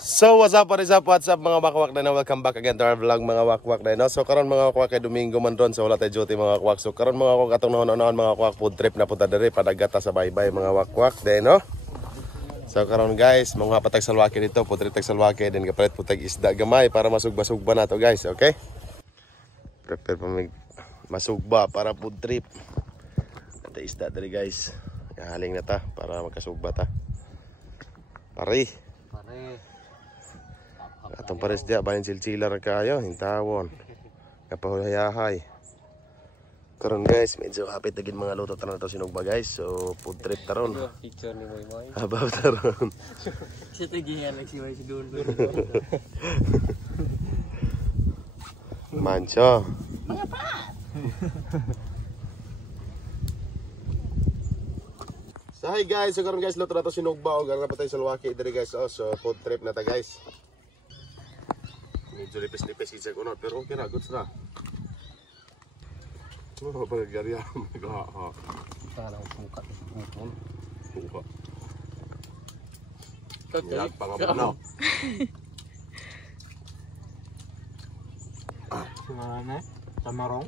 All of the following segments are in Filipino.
So what's up mga wakwak na welcome back again to our vlog mga wakwak na no. So karon mga wakwak kay Domingo man ron so wala tay duty mga wakwak. So karon mga wakwak atong noon mga wakwak food trip na punta diri padagata sa baybay mga wakwak de no. So karon guys mga patag salwaki dito food trip tag salwaki din kapalit putag isda gamay para masugba-sugba nato guys, okay? Prepare pa masugba para food trip. Ada isda diri guys. Haling na ta para magkasugba ta. Pare. Atong pares dia bayan silsilar kayo hintawon. Kapahuyahay. Karon guys, medyo hapit na gid mga luto tanan to sinugba guys. So food trip taron. Picture ni Moy. Habaw taron. Sa tagihan lang si Moy si dulo. Mancho. Mga pa. So hi guys, so karon guys luto na to sinugba og ana pa tayo salwaki diri guys. Oh, so food trip na ta guys. Medyo lipis-lipis isa ko no, pero okay na, goods na. Oh, bagay-gariya. Sana ang sukat. Suka. Nilag pangabunaw. Sumana, tamarong.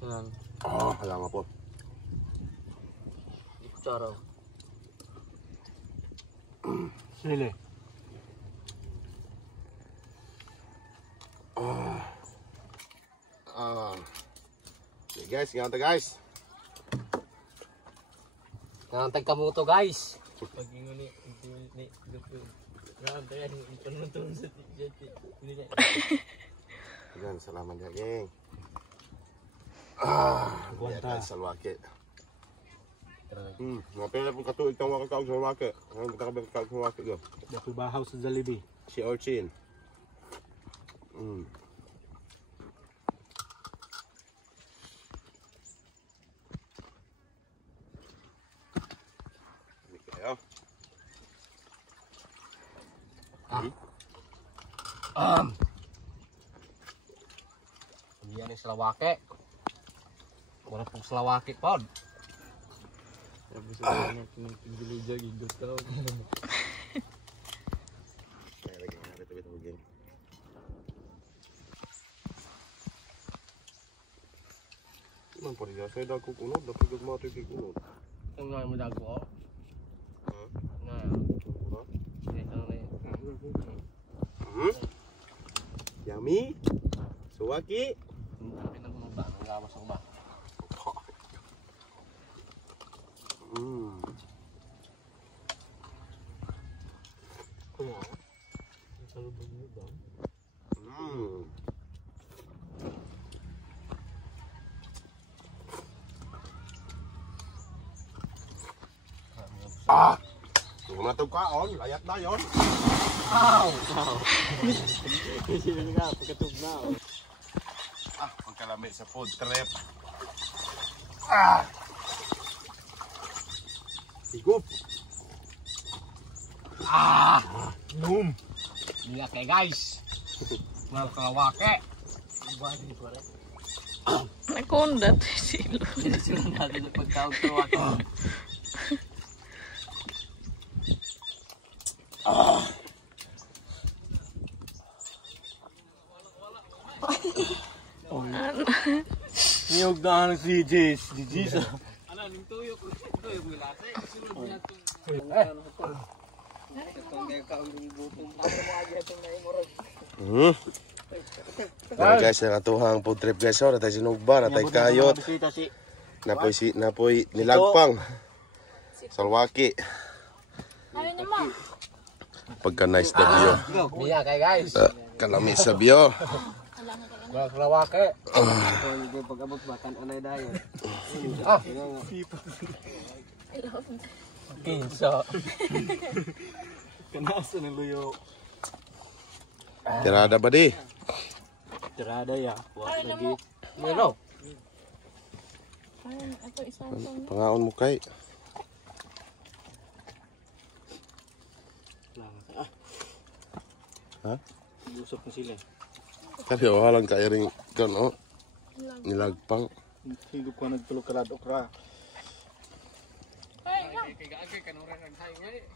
Yan. Oh, alam po. Charo. Sili. Okay guys, ganito guys. Nangantay ka mo to guys. Pag-ingo ni nangantay yan, ipanutong sa tijati. Yan, salamat ya geng. Guanta salwaki. Ngapela pun katuig tang wakakaog sa salwaki. Ang katabang kaog sa salwaki go. Dapat bahaw sa Jollibee. Si Orchin. Yan yung salawake. Wala pong salawake pod. Sabi sa mga pinagiliga gigos ka. Kaya lagi nga rito ito geng. Man po rin sa dago kunod, dapat gagmato yung kunod. Kung nga mo dago ko. Nga. Yummy. Suwaki. Pinagmuta, nagawas ako ba? Salubog mo ba? Kung natog kaon, layat na yun. Ow! Sino nga, pagkatog na. Pagkalami sa food trip. Higup. Boom! Hindi kay guys. Mga kalawake. Nakundat silo. Sino natin sa pagkawag-kalawake. Niyog na ang si Jis. Ano, ning tuyok. Tuyok mo lase. Sunod niya itong... Itong gagawin yung butong. Para mo agad itong naimurag. Pero guys, nakatuhang food trip guys. So, natay sinugba, natay kayot. Napoy nilagpang. Salwaki. Ayun naman. Pagka nice na view. Niya kay guys. Kalami sa view. Mga kalawake. Hindi pag-abot ba? Kan-anay dayo. Kinsa. Kanasa ng luyo. Tirada ba di? Tirada ya. Wala lagi. Meron. Ayun, ito isang Pangaon mo kay. Ha? Usap na sila. Kasi walang kaya rin no? Nilagpang. Higop ko nagtulog ka okra. Ay, Kaya agay kanura ng highway.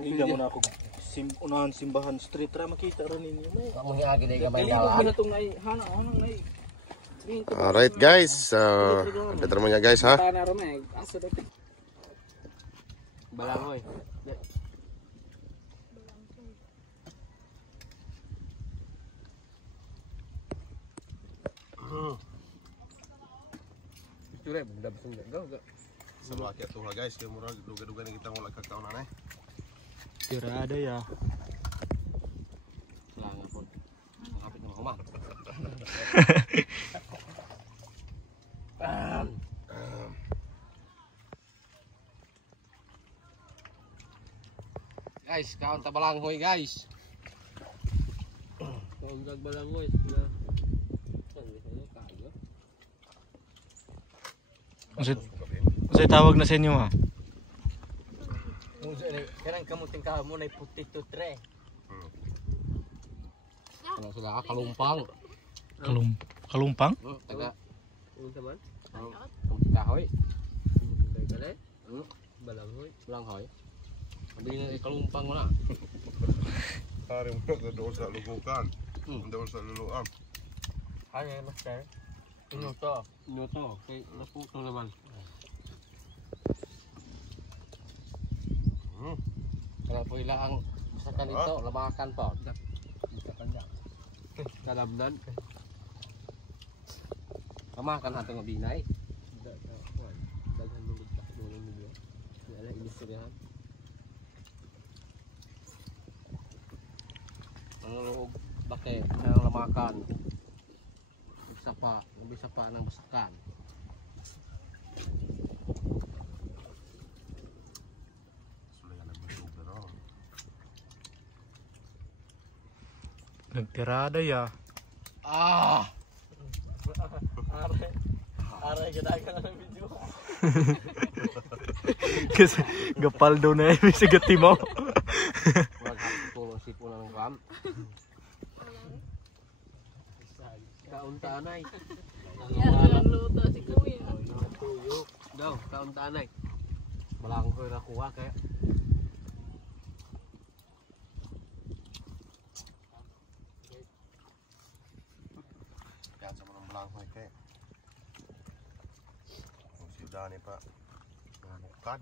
Hindi mo na ako unahan simbahan street ra makita ra ninyo. Kamu hiagi dai gamay Kali dalan. mo na tong ay hana ay. Alright guys, better mo niya guys ha. Tana ra may asa dati. Balangoy. Cure bunda besung go. Sa laki ato ha guys, kaya murag duga-duga na kita wala kakaonan eh. Tirada ya. Langan pun. Kapit ng humah. Guys, kaon ta balanghoy guys. Kaon kag balanghoy. Unsay tawag na sa inyo ha? Kanang kamuting ka mo na putito tre. Ano sila kalumpang. Kalumpang? Taga. Ano saman? Kamuting kahoy. Kale? Balanghoy. Balanghoy. Sabi na kalumpang mo na. Hari mo na doon sa lugukan. Doon sa luluan. Ano yung master? Inuto. Inuto. Okay, naputo naman. Kaya po ila ang sa kanito, labakan po. Kalamnan. Kamakan natin ng binay. Daghan mo ligtas mo ng video. Wala inistoryahan. Ang loob bakit ng lamakan. Bisa pa ng basakan. Nagtirada ya. Ah! Are gadagan ng video. Kasi gapal daw na yung sigati mo. Wag tulong si puno ng ram. Kauntanay. Yan, luto si Kuya. Tuyok. Daw, kauntanay. Malakong ko nakuha kaya. Yan sa mga balanghoy kay. Kung si Dani pa. Bukad.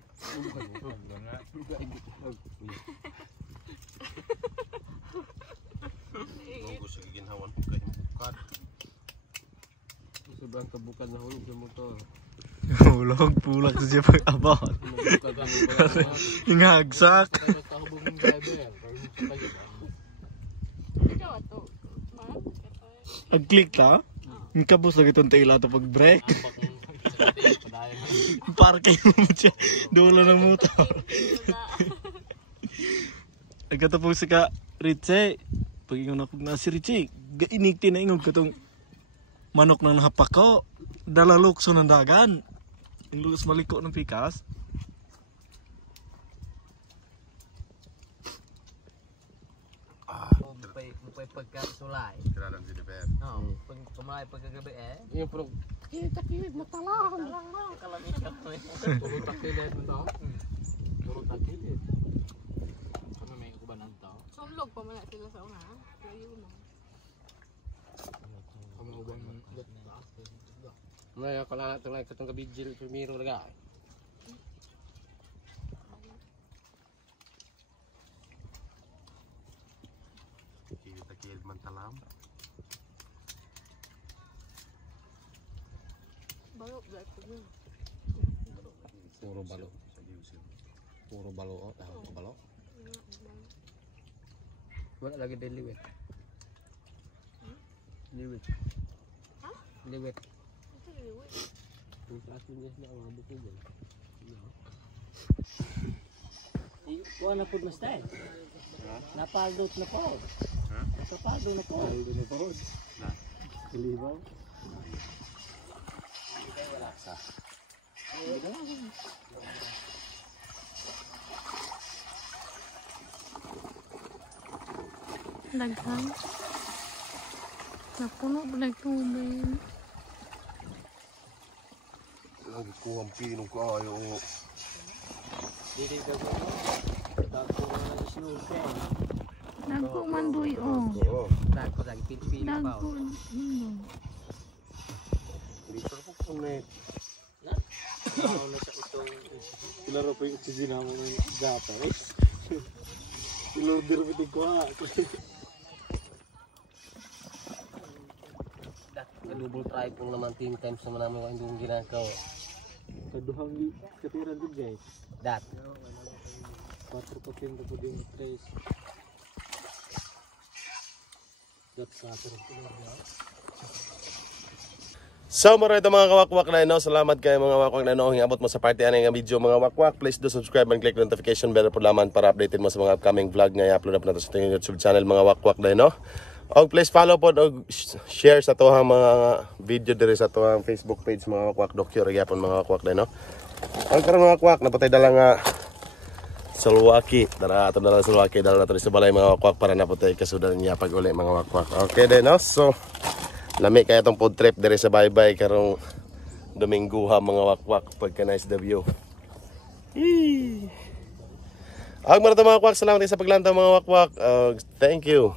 Nung gusto giginhawan ko kayo bukad. Sobrang kabukan na hulog sa motor. Hulog pulak siya pag-abot. Ingagsak. Kahubog ng driver. Ikaw ato. Ag-click ta? Ang kabus lagi itong taila ito pag-break. Parking mo siya. Dulo ng motor. Agkata po si ka Richie. Pag ingon ako na si Richie, inikti na ingog katong manok ng nahapak ko. Dala lukso ng dagan. Yung lulos maliko ng pikas. Mupay pagkasulay. Kailangan si Deper. Oo. Pag kumalay pagkagabi yung pro. Kita-kilid matalang. Talang mo. Kalamit ka kami. Puro takilid mo to. Puro takilid. Kami may kubanan to. Sulog pa man sila sa una. Layo na. Kami ubang Ngayon ko lang natin katong kabidjil sumiro laga. Kilid man talam. Balok dahil ko yun. Puro balo. Puro balo. Puro balo. Wala lagi din liwet. Liwet. Ha? Liwet. Ito liwit. Yung plastic niya na ang abot niya. Kuha na po mas tayo. Napaldot na po. Napaldo na po. Paldo na po. Kalibaw. Daghan. Napuno ba na tubig? Lagi ko ang pinong kayo. Dili ka mo. Tapo na Dagko man boy oh. Oo. Dagko lagi pili-pili pa. Dagko. Dito ko punit. Kilaro pa yung oxygen mo ng gata, eh. Ilorder mo din ko ha. Double try po naman 10 times naman namin kung hindi yung ginagawa. Kaduhang katiran din guys. Dat. 4 pa pinto po din 3. Dat sa atin. So mara ito mga kawakwak na no. Salamat kayo mga wakwak na no. Hingabot mo sa party ani nga video mga wakwak. Please do subscribe and click notification bell po laman para updated mo sa mga upcoming vlog nga i-upload na nato sa ating YouTube channel mga wakwak na no. Og please follow po og share sa tohang mga video diri sa tohang Facebook page mga wakwak docure gyapon mga wakwak na no. Ang karon mga wakwak napatay dala nga Salwaki. Dara ato dala Salwaki dala nato sa balay mga wakwak para napatay kasudan niya pag uli mga wakwak. Okay then no. So lami kaya itong food trip diri sa Baybay karong Domingguha mga wakwak pagka nice the view. Ang mga wakwak salamat sa paglantaw mga wakwak. Thank you.